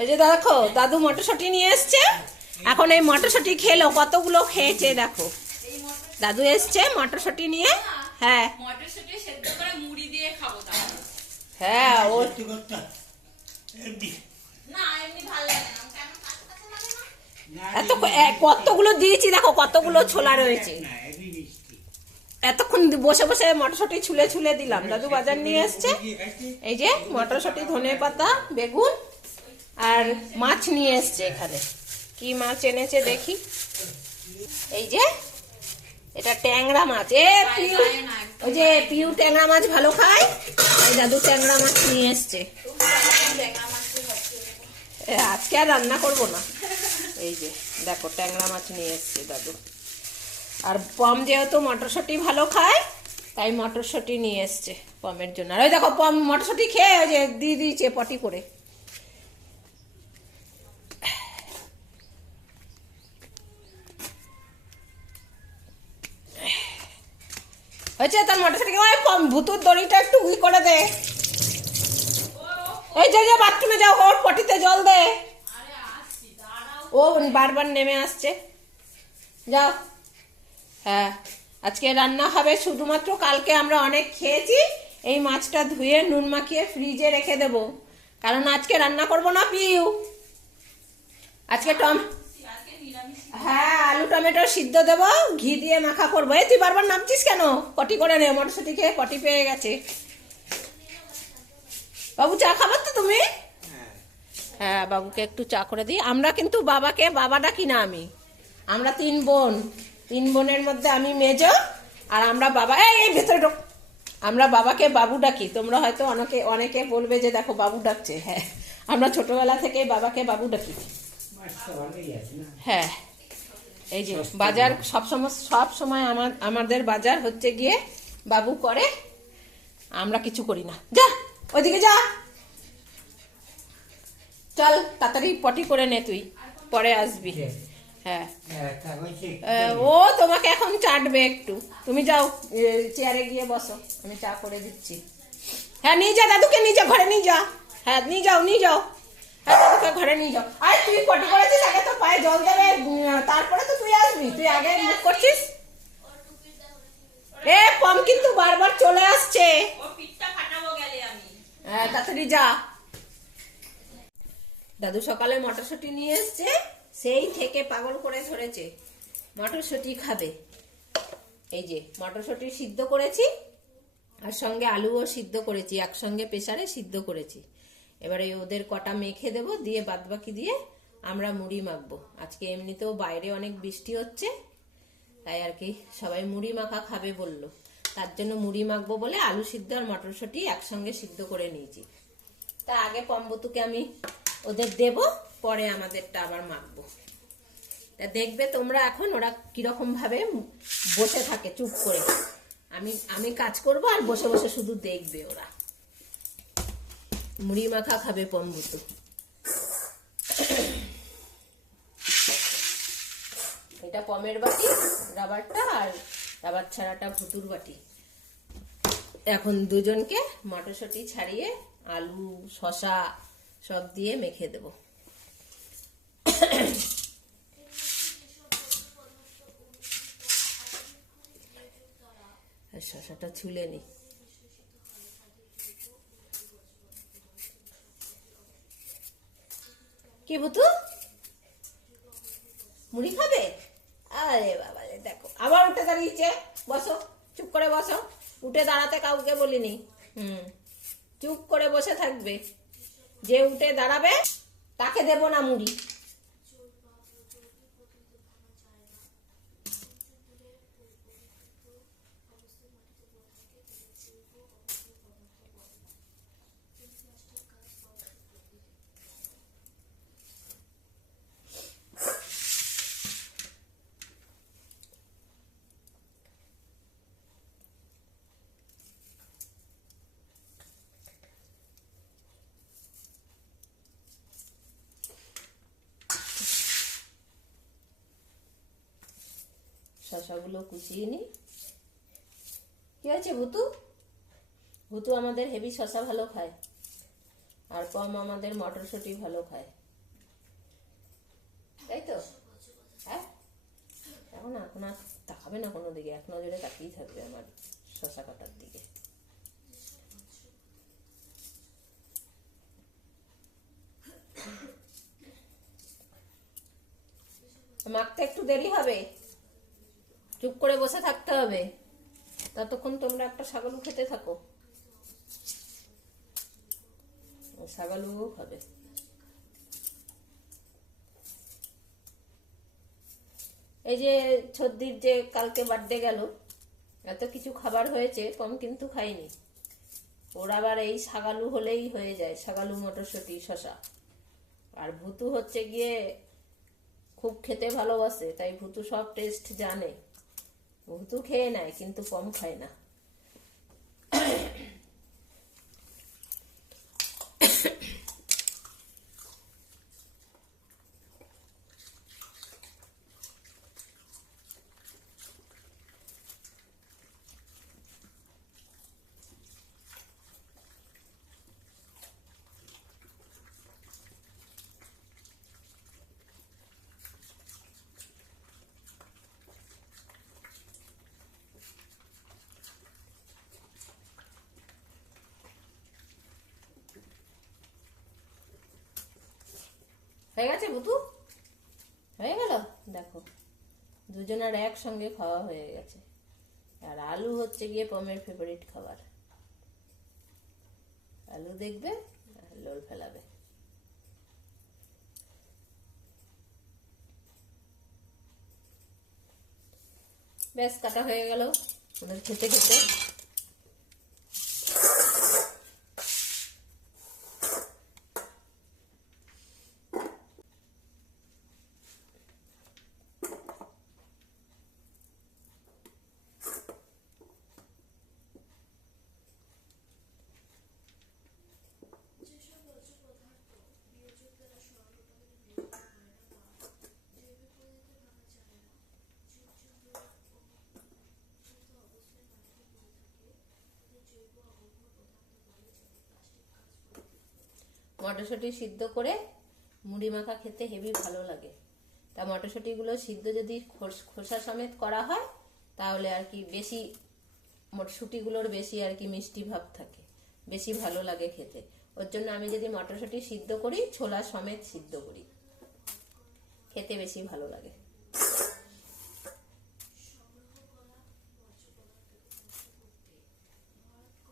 এই যে দেখো দাদু মটরশুঁটি নিয়ে এসছে, এখন এই মটরশুঁটি খেলো, কতগুলো খেয়েছে দেখো। দাদু এসছে মটরশুঁটি নিয়ে। হ্যাঁ মটরশুঁটি সেদ্ধ করে মুড়ি দিয়ে খাবো তাহলে। হ্যাঁ ও না এমনি ভালো লাগে না, কেন কাঁচা কাঁচা লাগে না? এত কতগুলো দিয়েছি দেখো, কতগুলো ছোলা রয়েছে। এতক্ষণ বসে বসে মটরশুঁটি ছুলে ছুলে দিলাম। দাদু বাজার নিয়ে এসছে, এই যে মটরশুঁটি, ধনেপাতা, বেগুন আর মাছ নিয়ে এসছে। এখানে কি মাছ এনেছে দেখি। এই যে এটা ট্যাংরা মাছ। পিউ, ওই যে পিউ ট্যাংরা মাছ ভালো খায়, এই দাদু ট্যাংরা মাছ নিয়ে এসছে। আজকে আর রান্না করবো না। এই যে দেখো ট্যাংরা মাছ নিয়ে এসছে দাদু। আর পম যেহেতু মটরশুঁটি ভালো খায় তাই মটরশুঁটি নিয়ে এসছে পমের জন্য। আর ওই দেখো পম মটরশুঁটি খেয়ে ওই যে দিয়ে দিয়েছে পটি করে। হয়েছে তার মটরশুঁটি। ওই পম ভুতুর দড়িটা একটু উই করে দে। এই যে বাথরুমে যাও, ওর পটিতে জল দে। ও বারবার নেমে আসছে, যাও। হ্যাঁ আজকে রান্না হবে শুধুমাত্র, কালকে আমরা অনেক খেয়েছি। এই মাছটা ধুয়ে নুন মাখিয়ে ফ্রিজে রেখে দেব, কারণ আজকে রান্না করব না পিউ। আজকে হ্যাঁ আলু টমেটো সিদ্ধ দেবো, ঘি দিয়ে মাখা করবো। এই তুই বারবার নামছিস কেন? পটি করে নে, মটরশুঁটি খেয়ে পটি পেয়ে গেছে। বাবু চা খাবার তো তুমি? হ্যাঁ বাবুকে একটু চা করে দিই। আমরা কিন্তু বাবাকে বাবা ডাকি না, আমরা তিন বোন। তিন বোনের মধ্যে আমি মেজো, আর আমরা বাবা এই ভেতরে ঢোক, আমরা বাবাকে বাবু ডাকি। তোমরা হয়তো অনেকে বলবে যে দেখো বাবু ডাকছে। হ্যাঁ আমরা ছোটবেলা থেকে বাবাকে বাবু ডাকি। হ্যাঁ এই যে বাজার সব সময় আমাদের বাজার হচ্ছে গিয়ে বাবু করে, আমরা কিছু করি না। যা ওইদিকে যা, চল তাড়াতাড়ি পটি করে নে, তুই পরে আসবি। হ্যাঁ ও তোমাকে এখন চাটবে একটু, তুমি যাও চেয়ারে গিয়ে বসো, আমি চা করে দিচ্ছি। হ্যাঁ নিয়ে যা দাদুকে, নিয়ে যা ঘরে নিয়ে যা। হ্যাঁ নিয়ে যাও। হ্যাঁ দাদুকে ঘরে নিয়ে যাও। আর তুই পটি করেছিস, আগে তো পায়ে জল দেবে, তারপরে তো তুই আসবি। তুই আগে মুখ করছিস। পম কিন্তু বারবার চলে আসছে। হ্যাঁ তাড়াতাড়ি যা। দাদু সকালে মটরশুঁটি নিয়ে এসছে, সেই থেকে পাগল করে ধরেছে, মটরশুঁটি খাবে। এই যে মটরশুঁটি সিদ্ধ করেছি, আর সঙ্গে আলুও সিদ্ধ করেছি, একসঙ্গে প্রেসারে সিদ্ধ করেছি। এবারে ওদের কটা মেখে দেবো, দিয়ে বাদবাকি দিয়ে আমরা মুড়ি মাখবো। আজকে এমনিতেও বাইরে অনেক বৃষ্টি হচ্ছে, তাই আর কি সবাই মুড়ি মাখা খাবে বললো, তার জন্য মুড়ি মাখবো বলে আলু সিদ্ধ আর মটরশুঁটি একসঙ্গে সিদ্ধ করে নিয়েছি। তা আগে পম্বতুকে আমি ওদের দেব, পরে আমাদেরটা আবার মাখবো। তা দেখবে তোমরা এখন ওরা কিরকম ভাবে বসে থাকে চুপ করে। আমি কাজ করব আর বসে বসে শুধু দেখবে ওরা। মুড়ি মাখা খাবে পম্বতু। এটা পমের বাটি রাবারটা, আর রাবার ছাড়াটা ভুতুর বাটি। এখন দুজনকে মটরশুঁটি ছাড়িয়ে আলু শসা সব দিয়ে মেখে দেব। শসাটা ছুলে নি। কি বুতু মুড়ি খাবে? আরে বাবা দেখো আবার উঠে দাঁড়িয়েছে। বসো, চুপ করে বসো। উঠে দাঁড়াতে কাউকে বলিনি। চুপ করে বসে থাকবে। যে উঠে দাঁড়াবে তাকে দেব না মুড়ি। শসাগুলো কুচিয়ে নি। কি হয়েছে ভুতু? ভুতু আমাদের হেভি শসা ভালো খায়, আর পম আমাদের মটরশুঁটি ভালো খায়। তাই তো? হ্যাঁ, এখন এখন আর তাকাবে না কোনো দিকে, এক নজরে তাকিয়েই থাকবে আমার শশা কাটার দিকে। মাখতে একটু দেরি হবে, চুপ করে বসে থাকতে হবে, ততক্ষণ তোমরা একটা ছাগলু খেতে থাকো। ছাগলুও খাবে। এই যে ছদ্দির যে কালকে বার্থডে গেল, এত কিছু খাবার হয়েছে, কম কিন্তু খাইনি। ওর আবার এই শাগালু হলেই হয়ে যায়, শাগালু মটরশুঁটি শশা। আর ভুতু হচ্ছে গিয়ে খুব খেতে ভালোবাসে, তাই ভুতু সব টেস্ট জানে। ভুতু খেয়ে নেয় কিন্তু কম খায় না। হয়ে গেছে ভুতু? হয়ে গেল? দেখো, দুজনের একসঙ্গে খাওয়া হয়ে গেছে। আর আলু হচ্ছে গিয়ে পমের ফেভারিট খাবার। আলু দেখবে আর লোল ফেলাবে। ব্যাস, কাটা হয়ে গেল ওদের খেতে খেতে। মটরশুঁটি সিদ্ধ করে মুড়ি মাখা খেতে হেবি ভালো লাগে। তা মটরশুঁটিগুলো সিদ্ধ যদি খোসা সমেত করা হয়, তাহলে আর কি বেশি মটরশুঁটিগুলোর বেশি আর কি মিষ্টি ভাব থাকে, বেশি ভালো লাগে খেতে। ওর জন্য আমি যদি মটরশুঁটি সিদ্ধ করি, ছোলা সমেত সিদ্ধ করি, খেতে বেশি ভালো লাগে।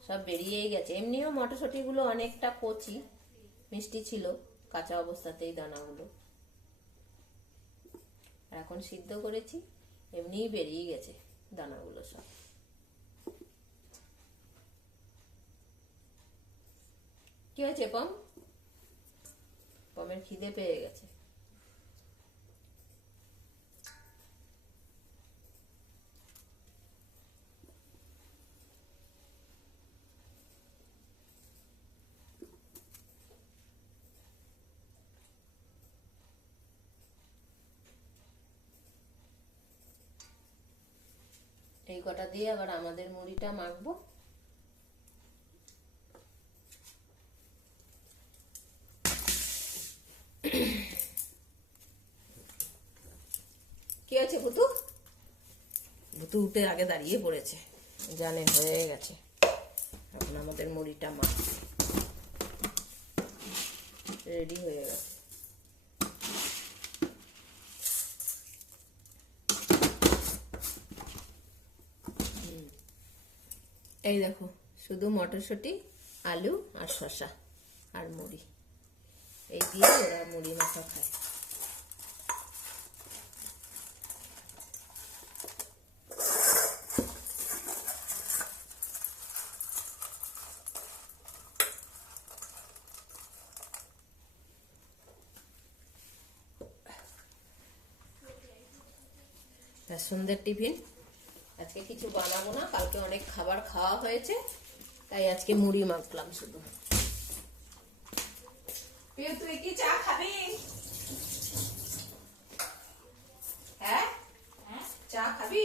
সব বেরিয়েই গেছে। এমনিও মটরশুঁটিগুলো অনেকটা কচি, মিষ্টি ছিল কাঁচা অবস্থাতেই দানাগুলো। আর এখন সিদ্ধ করেছি, এমনিই বেরিয়ে গেছে দানাগুলো সব। কি হয়েছে পম? পমের খিদে পেয়ে গেছে। এই কটা দিয়ে আবার আমাদের মুড়িটা মাখবো। কি আছে ভুতু? ভুতু উঠে আগে দাঁড়িয়ে পড়েছে, জানে হয়ে গেছে। এখন আমাদের মুড়িটা মাখ রেডি হয়ে গেছে। এই দেখো, শুধু মটরশুঁটি, আলু আর শসা আর মুড়ি, এই দিয়ে ওরা মুড়ি মাখা খায়। সন্ধ্যের টিফিন আজকে কিছু বানাবো না, কালকে অনেক খাবার খাওয়া হয়েছে, তাই আজকে মুড়ি মাখলাম শুধু। তুই কি চা খাবি? হ্যাঁ, চা খাবি?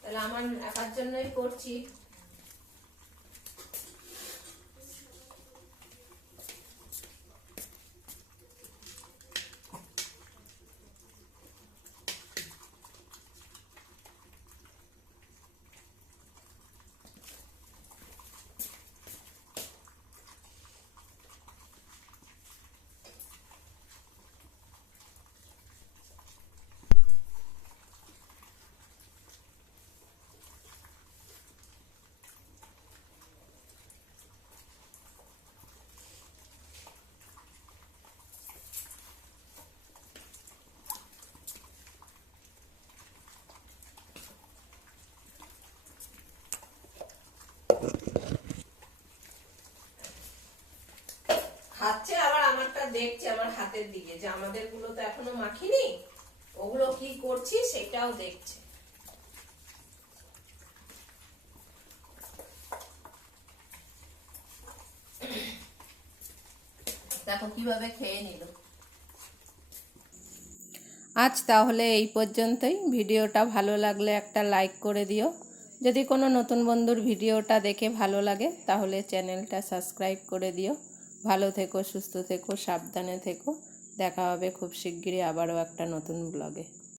তাহলে আমার একার জন্যই করছি। খাচ্ছে আবার আমারটা দেখছে আমার হাতের দিকে, যে আমাদের গুলো তো এখনো মাখিনি, ওগুলো কি করছি সেটাও দেখছে। দেখো কিভাবে খেয়ে নিল। আজ তাহলে এই পর্যন্তই। ভিডিওটা ভালো লাগলে একটা লাইক করে দিও। যদি কোনো নতুন বন্ধুর ভিডিওটা দেখে ভালো লাগে তাহলে চ্যানেলটা সাবস্ক্রাইব করে দিও। ভালো থেকো, সুস্থ থেকো, সাবধানে থেকো। দেখা হবে খুব শিগগিরই আবারও একটা নতুন ব্লগে।